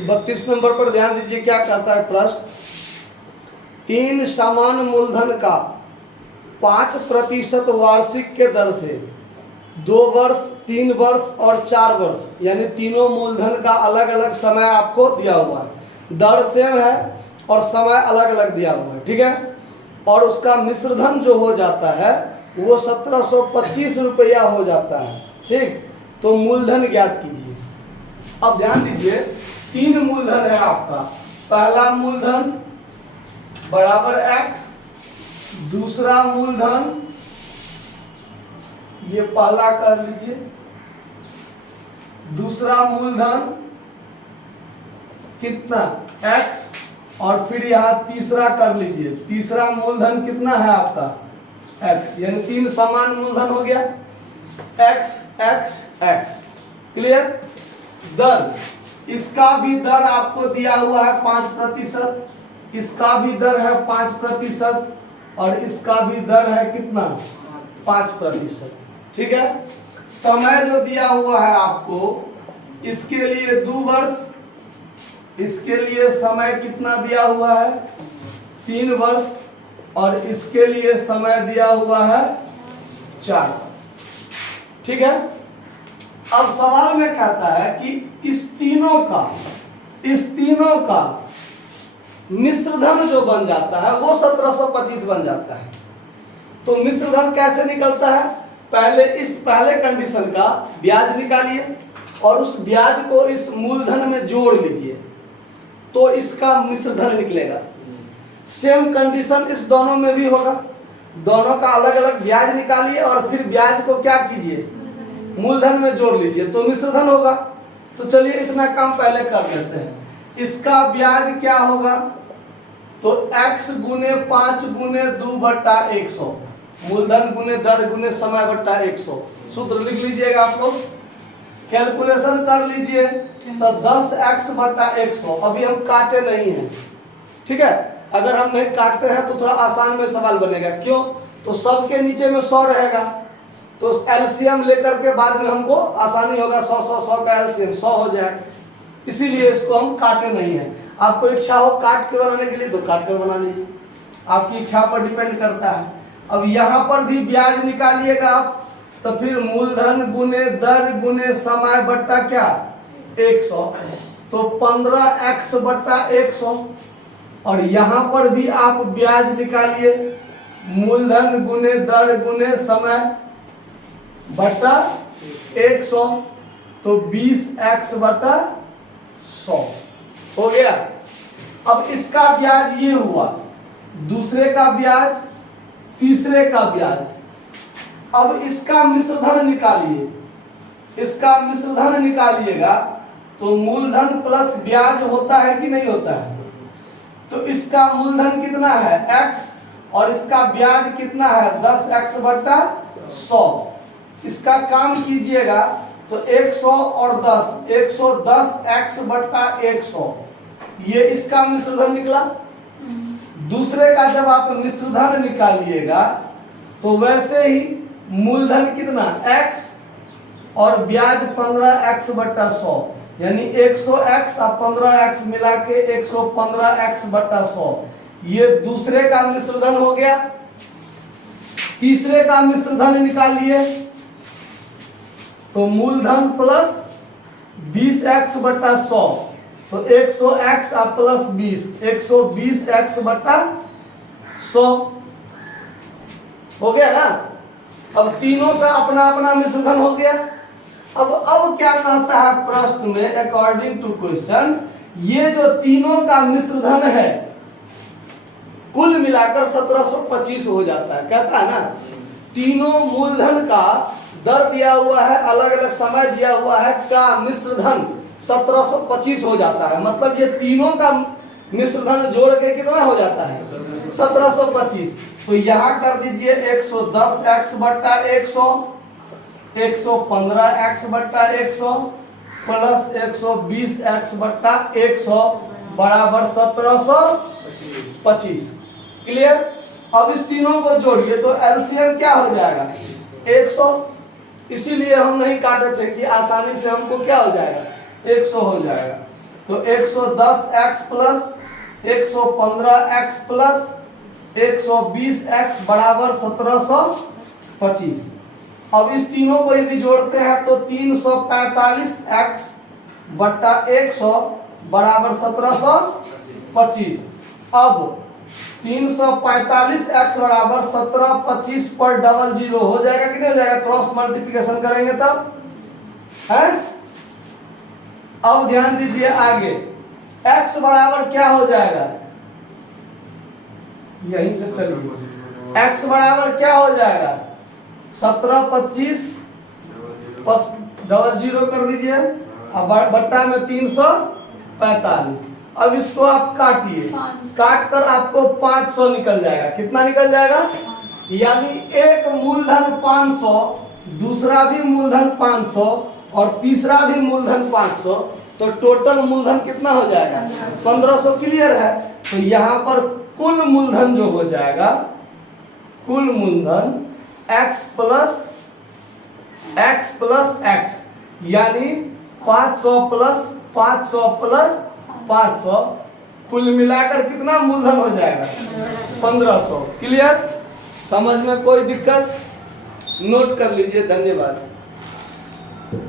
32 number पर ध्यान दीजिए क्या कहता है प्रश्न। 3 समान मूलधन का 5% वार्षिक के दर से 2 वर्ष, 3 वर्ष और 4 वर्ष यानी तीनों मूलधन का अलग अलग समय आपको दिया हुआ है, दर सेम है और समय अलग अलग दिया हुआ है, ठीक है। और उसका मिश्रधन जो हो जाता है वो 1725 रुपया हो जाता है, ठीक। तो मूलधन ज्ञात कीजिए। अब ध्यान दीजिए 3 मूलधन है आपका। पहला मूलधन बराबर x, दूसरा मूलधन ये पहला कर लीजिए, दूसरा मूलधन कितना x, और फिर यहां तीसरा कर लीजिए, तीसरा मूलधन कितना है आपका x, यानी 3 समान मूलधन हो गया x x x। क्लियर। दर, इसका भी दर आपको दिया हुआ है 5%, इसका भी दर है 5% और इसका भी दर है कितना 5%, ठीक है। समय जो दिया हुआ है आपको, इसके लिए 2 वर्ष, इसके लिए समय कितना दिया हुआ है 3 वर्ष और इसके लिए समय दिया हुआ है 4 वर्ष, ठीक है। अब सवाल में कहता है कि इस तीनों का मिश्रधन जो बन जाता है वो 1725 बन जाता है। तो मिश्रधन कैसे निकलता है, पहले कंडीशन का ब्याज निकालिए और उस ब्याज को इस मूलधन में जोड़ लीजिए तो इसका मिश्रधन निकलेगा। सेम कंडीशन इस दोनों में भी होगा, दोनों का अलग अलग ब्याज निकालिए और फिर ब्याज को क्या कीजिए मूलधन में जोड़ लीजिए तो मिश्रधन होगा। तो चलिए इतना काम पहले कर लेते हैं। इसका ब्याज क्या होगा तो x गुने 5 गुने 2/100, मूलधन गुने दर गुने समय बट्टा 100। सूत्र लिख लीजिएगा आप लोग, कैलकुलेशन कर लीजिए तो 10x/100। अभी हम काटे नहीं हैं, ठीक है। अगर हम नहीं काटते हैं तो थोड़ा आसान में सवाल बनेगा, क्यों तो सबके नीचे में 100 रहेगा तो एलसीएम लेकर के बाद में हमको आसानी होगा, 100 का एलसीएम 100 हो जाए, इसीलिए इसको हम काटे नहीं है। आपको इच्छा हो काट के बनाने के लिए तो काट कर बना लीजिए, आपकी इच्छा पर डिपेंड करता है। अब यहाँ पर भी ब्याज निकालिएगा आप तो फिर मूलधन गुने दर गुने समय बट्टा क्या 100, तो 15x/100। और यहाँ पर भी आप ब्याज निकालिए, मूलधन गुने दर गुने समय बट्टा 100, तो 20x/100 हो गया। अब इसका ब्याज ये हुआ, दूसरे का ब्याज, तीसरे का ब्याज। अब इसका मिश्रधन निकालिए, इसका मिश्रधन निकालिएगा तो मूलधन प्लस ब्याज होता है कि नहीं होता है। तो इसका मूलधन कितना है x और इसका ब्याज कितना है 10x/100। इसका काम कीजिएगा तो 100 और 10, 110x/100, ये इसका मिश्रधन निकला। दूसरे का जब आप मिश्रधन निकालिएगा तो वैसे ही मूलधन कितना x और ब्याज 15x/100, यानी 100x और 15x मिला के 115x/100, ये दूसरे का मिश्रधन हो गया। तीसरे का मिश्रधन निकालिए तो मूलधन प्लस 20x/100, तो 100x और प्लस 20, 120x/100 हो गया ना। अब तीनों का अपना अपना मिश्रधन हो गया। अब क्या कहता है प्रश्न में, अकॉर्डिंग टू क्वेश्चन, ये जो तीनों का मिश्रधन है कुल मिलाकर 1725 हो जाता है। कहता है ना तीनों मूलधन का दर दिया हुआ है, अलग अलग समय दिया हुआ है, का मिश्रधन 1725 हो जाता है। मतलब ये तीनों का मिश्रधन जोड़ के कितना हो जाता है 1725। तो यहाँ कर दीजिए 110x/100, 115x/100 प्लस 120x/100 बराबर 1725। क्लियर। अब इस तीनों को जोड़िए तो एलसीएम क्या हो जाएगा 100, इसीलिए हम नहीं काटे थे कि आसानी से हमको क्या हो जाएगा 100 हो जाएगा। तो 110x plus 115x plus 120x बराबर 1725। अब इस तीनों को यदि जोड़ते हैं तो 345x बट्टा 100 बराबर 1725। अब 345x बराबर 1725 पर डबल जीरो हो जाएगा कि नहीं हो जाएगा? क्रॉस मल्टीप्लिकेशन करेंगे तब है। अब ध्यान दीजिए आगे, x बराबर क्या हो जाएगा? यहीं से चलिए, x बराबर क्या हो जाएगा? 1725 डबल जीरो कर दीजिए, अब बट्टा में 345। अब इसको आप काटिए, काट कर आपको 500 निकल जाएगा। कितना निकल जाएगा? यानी एक मूलधन 500, दूसरा भी मूलधन 500 और तीसरा भी मूलधन 500, तो टोटल मूलधन कितना हो जाएगा? 1500। क्लियर है? तो यहाँ पर कुल मूलधन जो हो जाएगा, कुल मूलधन x प्लस x यानी 500 प्लस 500 प्लस 500, कुल मिलाकर कितना मूलधन हो जाएगा? 1500। क्लियर? समझ में कोई दिक्कत? नोट कर लीजिए। धन्यवाद।